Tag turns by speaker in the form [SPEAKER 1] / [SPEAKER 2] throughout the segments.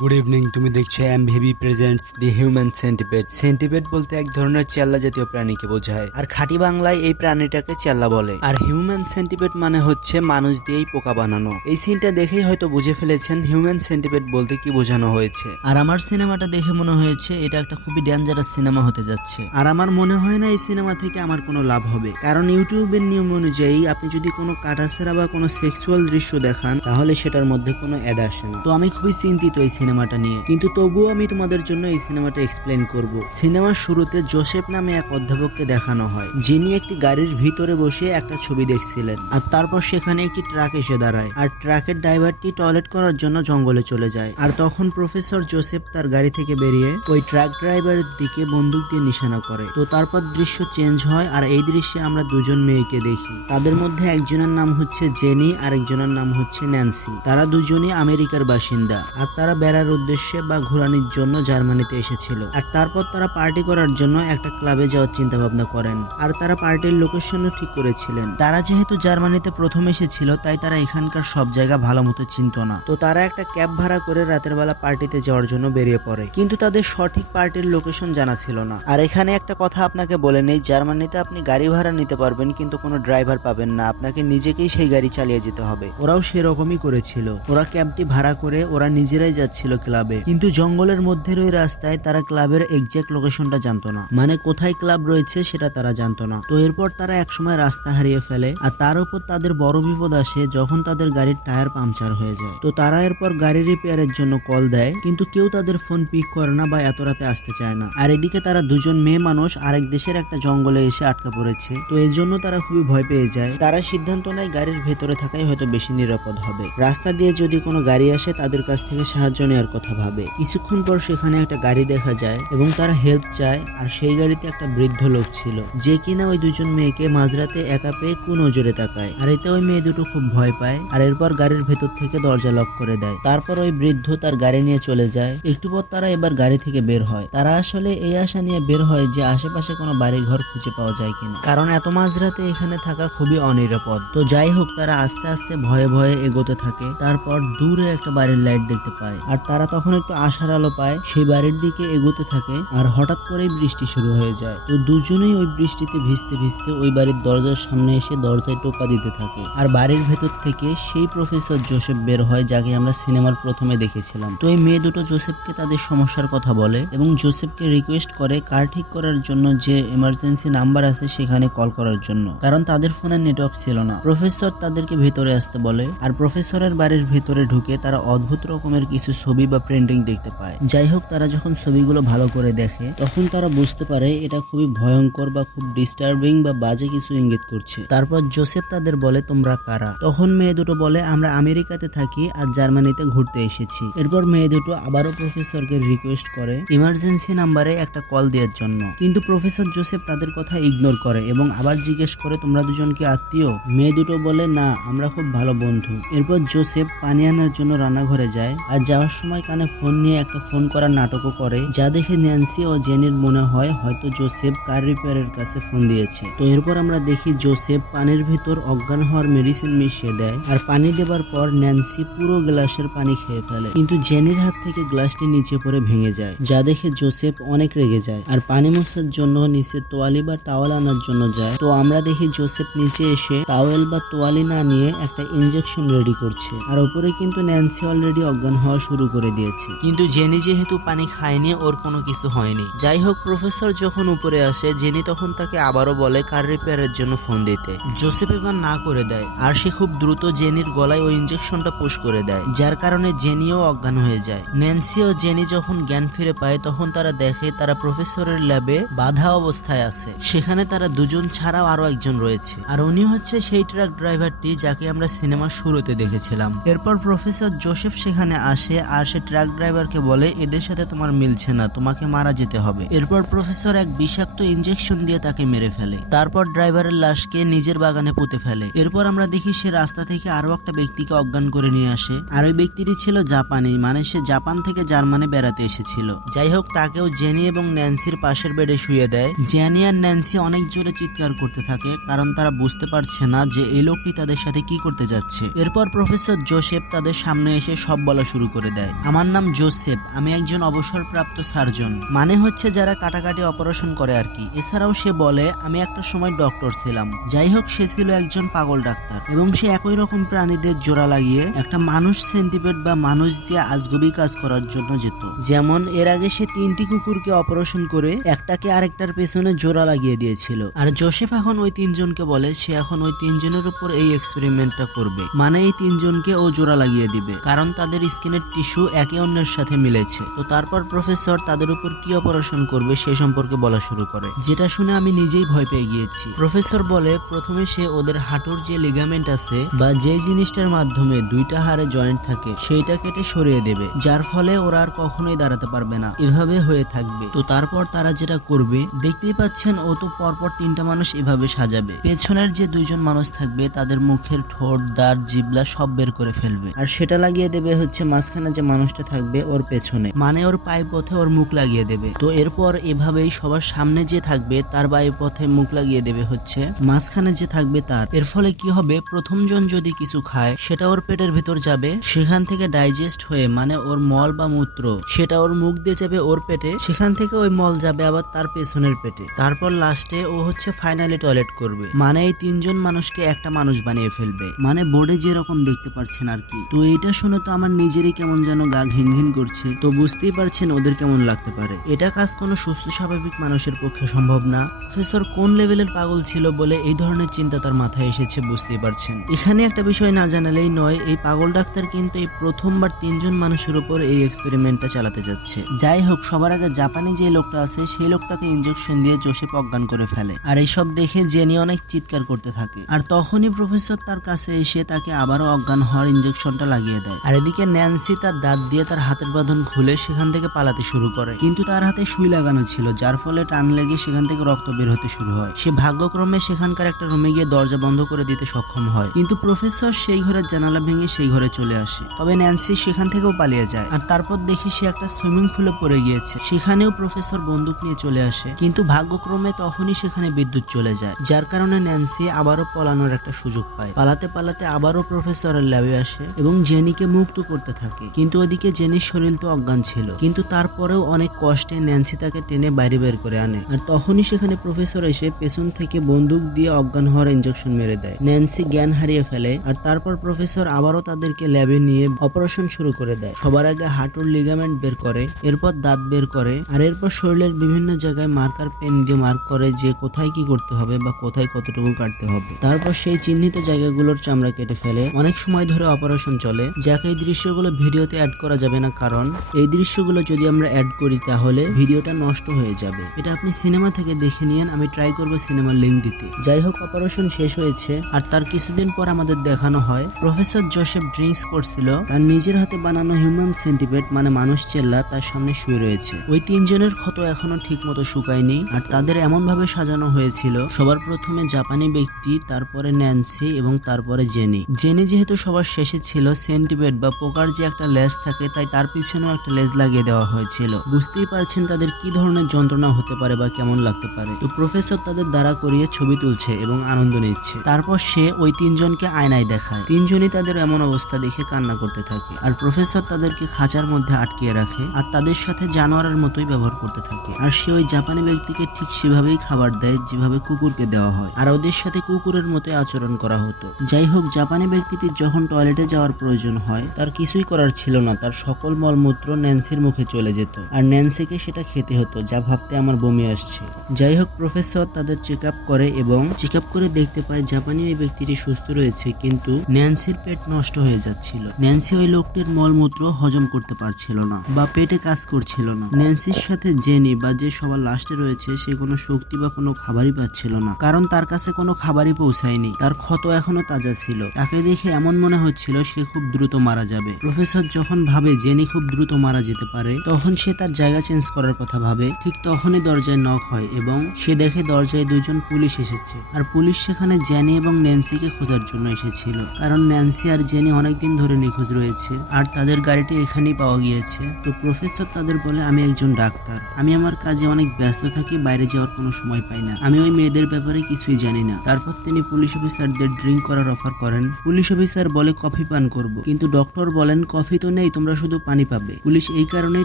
[SPEAKER 1] Good evening তুমি দেখছ M ভেবি presents
[SPEAKER 2] the human centipede centipede বলতে এক ধরনের চেল্লা জাতীয় প্রাণীকে বোঝায়। আর খাঁটি বাংলায় এই প্রাণীটাকে চেল্লা বলে। আর হিউম্যান সেন্টিপেড মানে হচ্ছে মানুষ দিয়েই পোকা বানানো। এই সিনটা দেখেই হয়তো বুঝে ফেলেছেন হিউম্যান সেন্টিপেড বলতে কি বোঝানো হয়েছে। আর আমার সিনেমাটা দেখে মনে হয়েছে, এটা একটা খুবই ডেঞ্জারাস সিনেমা হতে যাচ্ছে। আর আমার মনে হয় না এই সিনেমা থেকে আমার কোনো লাভ হবে। কারণ ইউটিউবের নিয়ম অনুযায়ী আপনি যদি কোনো কাটাছেরা বা কোনো সেক্সুয়াল দৃশ্য দেখান, তাহলে সেটার মধ্যে কোনো অ্যাড আসে না। তো আমি খুবই চিন্তিত এই সিনেমাটা নিয়ে। কিন্তু তবুও আমি তোমাদের জন্য এই সিনেমাটা এক্সপ্লেন করব। সিনেমার শুরুতে জোসেফ নামে এক অধ্যাপককে দেখানো হয়, যিনি একটি গাড়ির ভিতরে বসে একটা ছবি দেখছিলেন আর তারপর সেখানে একটি ট্রাক এসে দাঁড়ায় আর ট্রাকের ড্রাইভারটি টয়লেট করার জন্য জঙ্গলে চলে যায় আর তখন প্রফেসর জোসেফ তার গাড়ি থেকে বেরিয়ে ওই ট্রাক ড্রাইভারের দিকে বন্দুক দিয়ে নিশানা করে। তো তারপর দৃশ্য চেঞ্জ হয় আর এই দৃশ্যে আমরা দুজন মেয়েকে দেখি। তাদের মধ্যে একজনের নাম হচ্ছে জেনি আর একজনের নাম হচ্ছে ন্যান্সি। তারা দুজনই আমেরিকার বাসিন্দা আর তারা বেড়ার উদ্দেশ্যে বা ঘোরানির জন্য জার্মানিতে এসেছিল। আর তারপর তারা পার্টি করার জন্য একটা ক্লাবে যাওয়ার চিন্তা ভাবনা করেন। আর তারা পার্টির লোকেশনও ঠিক করেছিলেন। তারা যেহেতু জার্মানিতে প্রথম এসেছিল, তাই তারা এখানকার সব জায়গা ভালো মতো চিনত না। তো তারা একটা ক্যাব ভাড়া করে রাতের বেলা পার্টিতে যাওয়ার জন্য বেরিয়ে পড়ে। কিন্তু তাদের সঠিক পার্টির লোকেশন জানা ছিল না। আর এখানে একটা কথা আপনাকে বলে নেই, জার্মানিতে আপনি গাড়ি ভাড়া নিতে পারবেন, কিন্তু কোনো ড্রাইভার পাবেন না। আপনাকে নিজেকেই সেই গাড়ি চালিয়ে যেতে হবে। ওরাও সেরকমই করেছিল। ওরা ক্যাবটি ভাড়া করে ওরা নিজেরাই যাচ্ছিল ক্লাবে। কিন্তু জঙ্গলের মধ্যের ওই রাস্তায় তারা ক্লাবের এক্সাক্ট লোকেশনটা জানতো না। মানে কোথায় ক্লাব রয়েছে সেটা তারা জানতো না। তো এরপর তারা একসময় রাস্তা হারিয়ে ফেলে আর তার উপর তাদের বড় বিপদ আসে যখন তাদের গাড়ির টায়ার পাংচার হয়ে যায়। তো তারা এরপর গাড়ি রিপেয়ারের জন্য কল দেয়, কিন্তু কেউ তাদের ফোন পিক করে না বা এত রাতে আসতে চায় না। আর এদিকে তারা দুজন মেয়ে মানুষ আরেক দেশের একটা জঙ্গলে এসে আটকা পড়েছে। তো এর জন্য তারা খুবই ভয় পেয়ে যায়। তারা সিদ্ধান্ত নেয় গাড়ির ভেতরে থাকাই হয়তো বেশি নিরাপদ হবে। রাস্তা দিয়ে যদি কোনো গাড়ি আসে তাদের কাছ থেকে সাহায্য নেওয়ার কথা ভাবে। কিছুক্ষণ পর সেখানে একটা গাড়ি দেখা যায় এবং তারা হেল্প চায়, আর সেই গাড়িতে একটা বৃদ্ধ লোক ছিল, যে কিনা ওই দুজন মেয়েকে মাঝরাতে একা পেয়ে কোন নজরে তাকায়। আর এতে ওই মেয়ে দুটো খুব ভয় পায়, আর এরপর গাড়ির ভেতর থেকে দরজা লক করে দেয়। তারপর ওই বৃদ্ধ তার গাড়ি নিয়ে চলে যায়। একটু পর তারা এবার গাড়ি থেকে বের হয়। তারা আসলে এই আশা নিয়ে বের হয় যে আশেপাশে কোনো বাড়ি ঘর খুঁজে পাওয়া যায় কিনা। কারণ এত মাঝরাতে এখানে থাকা খুবই অনিরাপদ। তো যাই হোক, তারা আস্তে আস্তে ভয়ে ভয়ে এগোতে থাকে। তারপর দূরে একটা বাড়ির লাইট দেখতে পায়। আর তারা তখন একটু আশার আলো পায়, সেই বাড়ির দিকে এগোতে থাকে আর হঠাৎ করেই বৃষ্টি শুরু হয়ে যায়। তো দুজনেই ওই বৃষ্টিতে ভিজতে ভিজতে ওই বাড়ির দরজার সামনে এসে দরজায় টোকা দিতে থাকে। আর বাড়ির ভেতর থেকে সেই প্রফেসর জোসেফ বের হয়, যাকে আমরা সিনেমার প্রথমে দেখেছিলাম। তো এই মেয়ে দুটো জোসেফকে তাদের সমস্যার কথা বলে এবং জোসেফকে রিকোয়েস্ট করে কার ঠিক করার জন্য যে এমার্জেন্সি নাম্বার আছে সেখানে কল করার জন্য। কারণ তাদের ফোনে নেটওয়ার্ক ছিল না। প্রফেসর তাদেরকে ভেতরে আসতে বলে, আর প্রফেসরের বাড়ির ভেতরে ঢুকে তারা অদ্ভুত রকমের কিছু ছবি বা প্রিন্টিং দেখতে পায়। যাই হোক তারা যখন ছবিগুলো ভালো করে দেখে, তখন তারা বুঝতে পারে এটা খুবই ভয়ঙ্কর বা খুব ডিস্টার্বিং বা বাজে কিছু ইঙ্গিত করছে। তারপর জোসেফ তাদের বলে, তোমরা কারা? তখন মেয়ে দুটো বলে, আমরা আমেরিকাতে থাকি আর জার্মানিতে ঘুরতে এসেছি। এরপর মেয়ে দুটো আবারও প্রফেসরকে রিকোয়েস্ট করে ইমার্জেন্সি নাম্বারে একটা কল দেওয়ার জন্য। কিন্তু প্রফেসর জোসেফ তাদের কথা ইগনোর করে এবং আবার জিজ্ঞেস করে, তোমরা দুজন কি আত্মীয়? মেয়ে দুটো বলে, না, আমরা খুব ভালো বন্ধু। এরপর জোসেফ পানি আনার জন্য রান্নাঘরে যায় আর যাওয়ার সময় কানে ফোন নিয়ে একটা ফোন করার নাটকও করে, যা দেখে ন্যান্সি ও জেনির মনে হয় হয়তো জোসেফ কার রিপেয়ারের কাছে ফোন দিয়েছে। তো এরপর আমরা দেখি জোসেফ পানির ভিতর অজ্ঞান হওয়ার মেডিসিন মিশিয়ে দেয় আর পানি দেবার পর ন্যান্সি পুরো গ্লাসের পানি খেয়ে ফেলে। কিন্তু জেনির হাত থেকে গ্লাসটি নিচে পড়ে ভেঙে যায়, যা দেখে জোসেফ অনেক রেগে যায় আর পানি মোছার জন্য নিচে তোয়ালি বা টাওয়াল আনার জন্য যায়। তো আমরা দেখি জোসেফ নিচে এসে টাওয়েল বা তোয়ালি না নিয়ে একটা ইনজেকশন রেডি করছে। আর উপরে কিন্তু ন্যান্সি অলরেডি অজ্ঞান হওয়া শুরু করে দিয়েছে। কিন্তু জেনি যেহেতু পানি খায়নি, ওর কোনো কিছু হয়নি। যাই হোক প্রফেসর যখন উপরে আসে, জেনি তখন তাকে আবারও বলে কার রিপেয়ারের জন্য ফোন দিতে। জোসেফ এবার না করে দেয়, আর সে খুব দ্রুত জেনির গলায় ওই ইনজেকশনটা পুশ করে দেয়, যার কারণে জেনিও অজ্ঞান হয়ে যায়। ন্যান্সি ও জেনি যখন জ্ঞান ফিরে পায়, তখন তারা দেখে তারা প্রফেসরের ল্যাবে বাধা অবস্থায় আছে। সেখানে তারা দুজন ছাড়াও আরও একজন রয়েছে। আর উনি হচ্ছে সেই ট্রাক ড্রাইভারটি যাকে আমরা সিনেমার শুরুতে দেখেছিলাম। এরপর প্রফেসর জোসেফ সেখানে আসে আর সে ট্রাক ড্রাইভারকে বলে, এদের সাথে তোমার মিলছে না, তোমাকে মারা যেতে হবে। এরপর প্রফেসর এক বিষাক্ত ইনজেকশন দিয়ে তাকে মেরে ফেলে। তারপর ড্রাইভারের লাশকে নিজের বাগানে পুঁতে ফেলে। এরপর আমরা দেখি সে রাস্তা থেকে আরও একটা ব্যক্তিকে অজ্ঞান করে নিয়ে আসে। আর ওই ব্যক্তিটি ছিল জাপানি মানে সে জাপান থেকে জার্মানি বেড়াতে এসেছিল। যাই হোক, তাকেও জেনি এবং ন্যান্সির পাশের বেডে শুয়ে দেয়। জেনি আর ন্যান্সি অনেক জোরে চিৎকার করতে থাকে, কারণ তারা বুঝতে পারছে না যে এই লোকটি তাদের সাথে কি করতে যাচ্ছে। এরপর প্রফেসর জোসেফ তাদের সামনে এসে সব বলা শুরু করে দেয়। দেয় আমার নাম জোসেফ, আমি একজন অবসরপ্রাপ্ত সার্জন। মানে হচ্ছে যারা কাটাকাটি অপারেশন করে আর কি। এছাড়াও সে বলে, আমি একটা সময় ডক্টর ছিলাম। যাই হোক, সে ছিল একজন পাগল ডাক্তার এবং সে একই রকম প্রাণীদের জোড়া লাগিয়ে একটা মানুষ সেন্টিপেড বা মানুষ দিয়ে আজগবি কাজ করার জন্য যেত। যেমন, এর আগে সে তিনটি কুকুরকে অপারেশন করে একটাকে আরেকটার পেছনে জোড়া লাগিয়ে দিয়েছিল। আর জোসেফ এখন ওই তিনজনকে বলে, সে এখন ওই তিনজনের উপর এই এক্সপেরিমেন্টটা করবে। মানে এই তিনজনকে ও জোড়া লাগিয়ে দিবে। কারণ তাদের স্কিনের টিস্যু একে অন্যের সাথে মিলেছে। তো তারপর প্রফেসর তাদের উপর কি অপারেশন করবে সে সম্পর্কে বলা শুরু করে। যেটা শুনে আমি নিজেই ভয় পেয়ে গিয়েছি। প্রফেসর বলে, প্রথমে সে ওদের হাঁটুর যে লিগামেন্ট আছে বা যে জিনিসটার মাধ্যমে দুইটা হাড়ে জয়েন্ট থাকে, সেইটা কেটে সরিয়ে দেবে। যার ফলে ওরা আর কখনোই দাঁড়াতে পারবে না। এভাবে হয়ে থাকবে। তো তারপর তারা যেটা করবে, দেখতেই পাচ্ছেন ও তো পরপর তিনটা মানুষ এভাবে সাজাবে। পেছনের যে দুইজন মানুষ থাকবে, তাদের মুখের ঠোঁট, দাঁত, জিবলা সব বের করে ফেলবে। আর সেটা লাগিয়ে দেবে হচ্ছে মাঝখানে যে মানুষটা থাকবে ওর পেছনে। মানে ওর পায়ে পথে ওর মুখ লাগিয়ে দেবে। তো এরপর এভাবেই সবার সামনে যে থাকবে, তার বায়ু পথে মুখ লাগিয়ে দেবে হচ্ছে মাঝখানে যে থাকবে তার। এর ফলে কি হবে? প্রথম জন যদি কিছু খায়, সেটা ওর পেটের ভেতর যাবে, সেখান থেকে ডাইজেস্ট হয়ে মানে ওর মল বা মূত্র, সেটা ওর মুখ দিয়ে যাবে ওর পেটে, সেখান থেকে ওই মল যাবে আবার তার পেছনের পেটে। তারপর লাস্টে ও হচ্ছে ফাইনালি টয়লেট করবে। মানে এই তিনজন মানুষকে একটা মানুষ বানিয়ে ফেলবে। মানে বোর্ডে যেরকম দেখতে পাচ্ছেন আর কি। তো এইটা শুনে তো আমার নিজেরই কেমন যেন গা ঘিন ঘিন করছে। তো বুঝতেই পারছেন ওদের কেমন লাগতে পারে। এটা কাজ কোনো সুস্থ, স্বাভাবিক মানুষের পক্ষে সম্ভব না। প্রফেসর কোন লেভেলের পাগল ছিল বলে এই ধরনের চিন্তা তার মাথায় এসেছে বুঝতেই পারছেন। এখানে একটা বিষয় না জানালেই নয়, এই পাগল ডাক্তার কিন্তু এই প্রথমবার তিনজন মানুষের উপর এই এক্সপেরিমেন্টটা চালাতে যাচ্ছে। যাই হোক, সবার আগে জাপানি যে লোকটা আছে, সেই লোকটাকে ইনজেকশন দিয়ে জোসেফ অজ্ঞান করে ফেলে। আর এইসব দেখে জেনি অনেক চিৎকার করতে থাকে। আর তখনই প্রফেসর তার কাছে এসে তাকে আবারও অজ্ঞান হওয়ার ইনজেকশনটা লাগিয়ে দেয়। আর এদিকে ন্যান্সি তার দাঁত দিয়ে তার হাতের বাঁধন খুলে সেখান থেকে পালাতে শুরু করে। কিন্তু তার হাতে সুই লাগানো ছিল, যার ফলে টান লেগে সেখান থেকে রক্ত বের হতে শুরু হয়। সে ভাগ্যক্রমে সেখানকার একটা রুমে গিয়ে দরজা বন্ধ করে দিতে সক্ষম হয়। কিন্তু প্রফেসর সেই ঘরের জানালা ভেঙে সেই ঘরে চলে আসে। তবে ন্যান্সি সেখান থেকেও পালিয়ে যায়। আর তারপর দেখি সে একটা সুইমিং পুলে পড়ে গিয়েছে। সেখানেও প্রফেসর বন্দুক নিয়ে চলে আসে। কিন্তু ভাগ্যক্রমে তখনই সেখানে বিদ্যুৎ চলে যায়। যার কারণে ন্যান্সি আবারও পলানোর একটা সুযোগ পায়। পালাতে পালাতে আবারও প্রফেসরের ল্যাবে আসে এবং জেনিকে মুক্ত করতে থাকে। কিন্তু ওদিকে জেনির শরীর তো অজ্ঞান ছিল। কিন্তু তারপরেও অনেক কষ্টে ন্যান্সি তাকে টেনে বাইরে বের করে আনে। আর তখনই সেখানে প্রফেসর এসে পেছন থেকে বন্দুক দিয়ে অজ্ঞান হওয়ার ইনজেকশন মেরে দেয়। ন্যান্সি জ্ঞান হারিয়ে ফেলে আর তারপর প্রফেসর আবারও তাদেরকে ল্যাবে নিয়ে অপারেশন শুরু করে দেয়। সবার আগে হাঁটুর লিগামেন্ট বের করে, এরপর দাঁত বের করে আর এরপর শরীরের বিভিন্ন জায়গায় মার্কার পেন দিয়ে মার্ক করে যে কোথায় কি করতে হবে বা কোথায় কতটুকু কাটতে হবে। তারপর সেই চিহ্নিত জায়গাগুলোর চামড়া কেটে ফেলে। অনেক সময় ধরে অপারেশন চলে, যাকে এই দৃশ্যগুলো ভিডিওতে অ্যাড করা যাবে না, কারণ এই দৃশ্যগুলো যদি আমরা অ্যাড করি তাহলে ভিডিওটা নষ্ট হয়ে যাবে। এটা আপনি সিনেমা থেকে দেখে নিন আমি ট্রাই করব সিনেমার লিঙ্ক দিতে। যাই হোক অপারেশন শেষ হয়েছে, আর তার কিছুদিন পর আমাদের দেখানো হয়। প্রফেসর জোসেফ ড্রিঙ্কস করছিল, তার নিজের হাতে বানানো হিউম্যান সেন্টিপেট মানে মানুষ চেল্লা, তার সামনে শুয়ে রয়েছে। ওই তিনজনের ক্ষত এখনও ঠিক মতো শুকায়নি, আর তাদের এমন ভাবে সাজানো হয়েছিল, সবার প্রথমে জাপানি ব্যক্তি, তারপরে ন্যান্সি এবং তারপরে জেনি। জেনি যেহেতু সবার শেষে ছিল সেন্টিপেট বা পোকার যে একটা লেজ থাকে, তাই তার পিছনেও একটা লেজ লাগিয়ে দেওয়া হয়েছিল। বুঝতেই পারছেন তাদের কি ধরনের যন্ত্রণা হতে পারে বা কেমন লাগতে পারে। তো প্রফেসর তাদের দ্বারা করিয়ে ছবি তুলছে এবং আনন্দ নিচ্ছে। তারপর সে ওই তিনজনকে আয়নায় দেখায়। তিনজনই তাদের এমন অবস্থা দেখে কান্না করতে থাকে। আর প্রফেসর তাদেরকে খাঁচার মধ্যে আটকিয়ে রাখে আর তাদের সাথে জানোয়ারের মতোই ব্যবহার করতে থাকে। আর সে ওই জাপানি ব্যক্তিকে ঠিক সেভাবেই খাবার দেয়, যেভাবে কুকুরকে দেওয়া হয়। আর ওদের সাথে কুকুরের মতোই আচরণ করা হতো। যাই হোক, জাপানি ব্যক্তিটির যখন টয়লেটে যাওয়ার প্রয়োজন হয়, তার কিছুই করার ছিল না, তার সকল মলমূত্র ন্যান্সির মুখে চলে যেত। আর ন্যান্সিকে সেটা খেতে হতো, যা ভাবতে আমার বমি আসছে। যাই হোক, প্রফেসর তাদের চেক করে এবং চেক করে দেখতে পায় জাপানি ওই ব্যক্তিটি সুস্থ রয়েছে, কিন্তু ন্যান্সির পেট নষ্ট হয়ে যাচ্ছিল। ন্যান্সি ওই লোকটির মলমূত্র হজম করতে পারছিল না বা পেটে কাজ করছিল না। ন্যান্সির সাথে জেনি বা যে সবার লাস্টে রয়েছে, সে কোনো শক্তি বা কোনো খাবারই পাচ্ছিল না। কারণ তার কাছে কোনো খাবারই পৌঁছায়নি। তার ক্ষত এখনও তাজা ছিল। তাকে দেখে এমন মনে হচ্ছিল, সে খুব দ্রুত মারা যাবে। প্রফেসর যখন ভাবে জেনি খুব দ্রুত মারা যেতে পারে, তখন সে তার জায়গা চেঞ্জ করার কথা ভাবে। ঠিক তখনই দরজায় নক হয় এবং সে দেখে দরজায় দুজন পুলিশ এসেছে। আর পুলিশ সেখানে জেনি এবং ন্যান্সিকে খোঁজার জন্য এসেছিল। কারণ ন্যান্সি আর জেনি অনেকদিন ধরে নিখোঁজ রয়েছে আর তাদের গাড়িটি এখানেই পাওয়া গিয়েছে। তো প্রফেসর তাদের বলে, আমি একজন ডাক্তার। আমি আমার কাজে অনেক ব্যস্ত থাকি, বাইরে যাওয়ার কোনো সময় পাই না। আমি ওই মেয়েদের ব্যাপারে কিছুই জানি না। তারপর তিনি পুলিশ অফিসারদের ড্রিঙ্ক করার অফার করেন। পুলিশ অফিসার বলে, কফি পান করব। কিন্তু ডক্টর বলেন, কফি তো নেই তোমরা শুধু পানি পাবে। পুলিশ এই কারণেই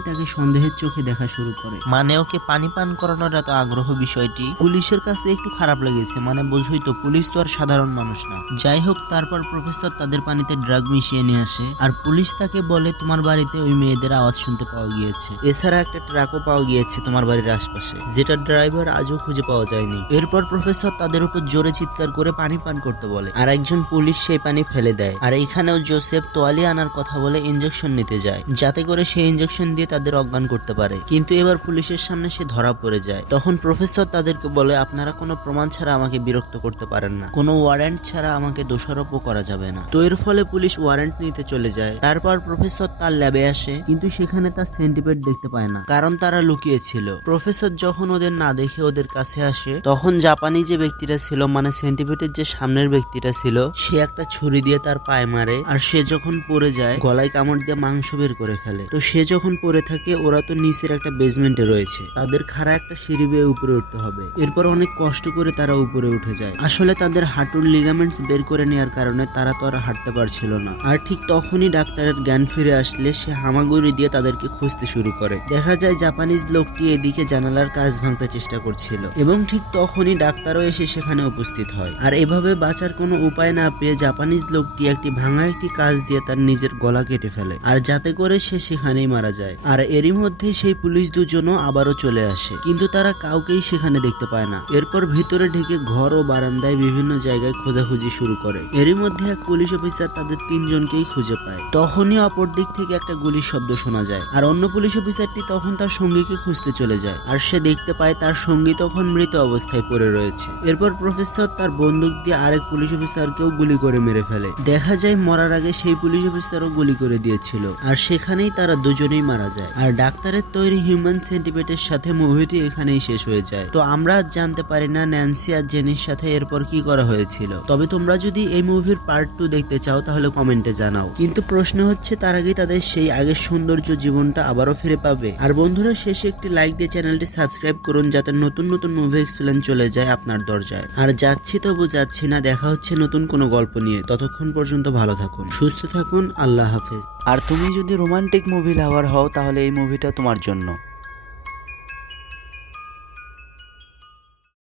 [SPEAKER 2] তাকে সন্দেহের চোখে দেখা শুরু করে।
[SPEAKER 3] মানে ওকে পানি পান করানোর এত আগ্রহ বিষয়টি? পুলিশের কাছে একটু খারাপ লেগেছে মানে বোঝই তো পুলিশ তো আর সাধারণ মানুষ না। যাই হোক তারপর প্রফেসর তাদের পানিতে ড্রাগ মিশিয়ে নিয়ে আসে আর পুলিশ তাকে বলে তোমার বাড়িতে ওই মেয়েদের আওয়াজ শুনতে পাওয়া গিয়েছে। এছাড়া একটা ট্রাকও পাওয়া গিয়েছে তোমার বাড়ির আশপাশে যেটা ড্রাইভার আজও খুঁজে পাওয়া যায়নি। এরপর প্রফেসর তাদের উপর জোরে চিৎকার করে পানি পান করতে বলে আর একজন পুলিশ সেই পানি ফেলে দেয়। আর এখানেও জোসেফ তোয়ালি আনার কথা বলে ইঞ্জেকশন নিতে যায়, যাতে করে সে ইঞ্জেকশন দিয়ে তাদের অজ্ঞান করতে পারে। কিন্তু এবার পুলিশের সামনে সে ধরা পড়ে যায়। তখন প্রফেসর তাদেরকে বলে, আপনারা কোনো প্রমাণ ছাড়া আমাকে বিরক্ত করতে পারেন না। কোনো ওয়ারেন্ট ছাড়া আমাকে দোষারোপও করা যাবে না। তো এর ফলে পুলিশ ওয়ারেন্ট নিতে চলে যায়। তারপর প্রফেসর তার ল্যাবে আসে, কিন্তু সেখানে তার সেন্টিপেড দেখতে পায় না, কারণ তারা লুকিয়েছিল। প্রফেসর যখন ওদের না দেখে ওদের কাছে আসে, তখন জাপানি যে ব্যক্তিটা ছিল মানে সেন্টিপেডের যে সামনের ব্যক্তিটা ছিল, সে একটা ছুরি দিয়ে তার পায়ে মারে, আর সে যখন পড়ে যায়, গলায় কামড় দিয়ে মাংস বের করে ফেলে। তো সে যখন পড়ে থাকে, ওরা তো নিচের একটা বেসমেন্টে রয়েছে। তাদের খাড়া একটা সিঁড়ি বেয়ে উপরে উঠতে হবে। এরপর অনেক কষ্ট করে তারা উপরে উঠে যায়। আসলে তাদের হাঁটুর লিগামেন্টস বের করে নেওয়ার কারণে তারা তো আর হাঁটতে পারছিল না। আর ঠিক তখনই ডাক্তারের জ্ঞান ফিরে আসলে সে হামাগুড়ি দিয়ে তাদেরকে খুঁজতে শুরু করে। দেখা যায় জাপানিজ লোকটি এদিকে জানালার কাজ ভাঙতে চেষ্টা করছিল। এবং ঠিক তখনই ডাক্তারও এসে সেখানে উপস্থিত হয়। আর এভাবে বাঁচার কোনো উপায় না পেয়ে জাপানিজ লোকটি একটি ভাঙা একটি কাজ দিয়ে তার নিজের গলা কেটে ফেলে। আর যাতে করে সে সেখানেই মারা যায়। আর এরই মধ্যে সেই পুলিশ দুজনও আবারও চলে আসে। কিন্তু তারা কাউকেই সেখানে দেখতে পায় না। এরপর ভিতরে ঢেকে ঘর ও বারান্দায় বিভিন্ন জায়গায় খোঁজাখুঁজি শুরু করে। এরই মধ্যে এক পুলিশ অফিসার তাদের তিনজনকেই খুঁজে পায়। তখনই অপর দিক থেকে একটা গুলির শব্দ শোনা যায়। আর অন্য পুলিশ অফিসারটি তখন তার সঙ্গীকে খুঁজতে চলে যায়। আর সে দেখতে পায় তার সঙ্গী তখন মৃত অবস্থায় পড়ে রয়েছে। এরপর প্রফেসর তার বন্দুক দিয়ে আরেক পুলিশ অফিসারকেও গুলি করে মেরে ফেলে। দেখা যায় মরার আগে সেই পুলিশ অফিসারও গুলি করে দিয়েছিল আর সেখানেই তারা দুজনেই মারা যায়। আর ডাক্তারের তৈরি হিউম্যান সেন্টিপেটের সাথে মুভিটি এখানেই শেষ হয়ে যায়। তো আমরা জানতে পারি না ন্যান্সি আর জেনির সাথে এরপর কি করা হয়েছিল। তবে তোমরা যদি এই মুভির পার্ট টু দেখতে চাও, তাহলে কমেন্টে জানাও। কিন্তু প্রশ্ন হচ্ছে, তার আগে তাদের সেই আগের সৌন্দর্য জীবনটা আবারও ফিরে পাবে। আর বন্ধুরা, শেষে একটি লাইক দিয়ে চ্যানেলটি সাবস্ক্রাইব করুন, যাতে নতুন নতুন মুভি এক্সপ্লেন চলে যায় আপনার দরজায়। আর যাচ্ছি তবু যাচ্ছি না, দেখা হচ্ছে নতুন কোনো গল্প নিয়ে। ততক্ষণ পর্যন্ত ভালো থাকুন, সুস্থ থাকুন, আল্লাহ হাফেজ। আর তুমি যদি রোমান্টিক মুভি লাভার হও তাহলে এই মুভিটা তোমার জন্য।